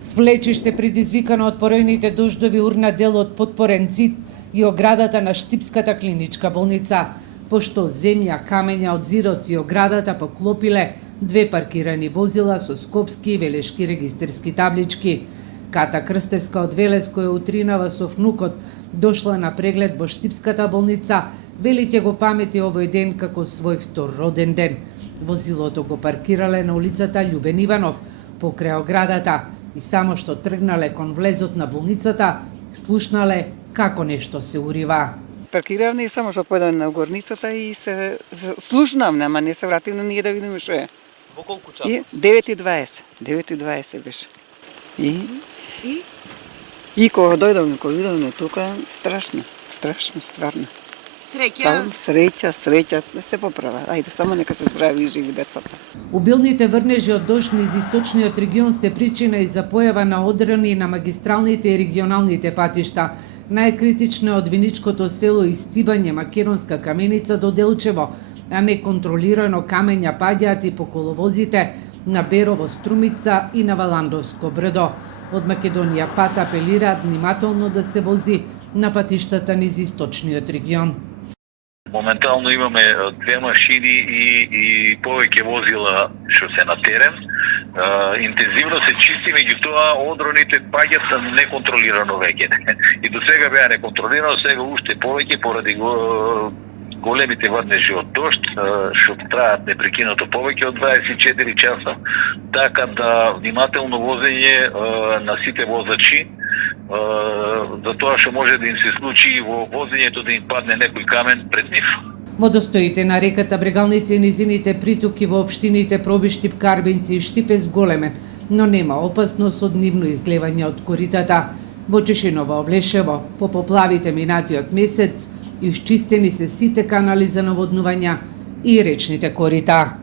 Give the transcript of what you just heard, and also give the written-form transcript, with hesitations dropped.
Свлечиште предизвикано од поројните дождови урна дел од подпорен зид и оградата на Штипската клиничка болница, пошто земја, камења од зидот и оградата поклопиле две паркирани возила со скопски и велешки регистерски таблички. Ката Крстевска од Велес, која утринава со внукот дошла на преглед во Штипската болница, вели ќе го памети овој ден како свој второроден ден. Возилото го паркирале на улицата Љубен Иванов, покрај оградата, и само што тргнале кон влезот на болницата, слушнале како нешто се урива. Паркиравме само што појдам на горницата и се слушнам, ама не се вратив на ние да видиме што е. Во колку часот? 9:20. 9:20 беше. И кога дојдовме тука, страшно, стварно. Среќа, да се поправа. Ајде, само нека се здрави и живи децата. Обилните врнежи од дожд низ источниот регион се причина и за појава на одрони на магистралните и регионалните патишта. Најкритично е од Виничкото село и стибање Македонска каменица до Делчево, а неконтролирано камења паѓаат и по коловозите на Берово Струмица и на Валандовско брдо. Од Македонија пат апелираат внимателно да се вози на патиштата низ источниот регион. Моментално имаме две машини и повеќе возила што се на терен. Интензивно се чисти, меѓутоа одроните паѓаат неконтролирано веќе. И до сега беа неконтролирано, сега уште повеќе поради големите врнежи од дожд, што траат непрекинато повеќе од 24 часа, така да внимателно возење на сите возачи, за тоа што може да им се случи во возењето да им падне некој камен пред нив. Водостоите на реката Брегалница и низините притоки во општините Пробиштип, Карбинци и Штипе зголемен, но нема опасност од нивно излевање од коритата. Во Чешиново, Облешево, по поплавите минатиот месец, исчистени се сите канали за наводнувања и речните корита.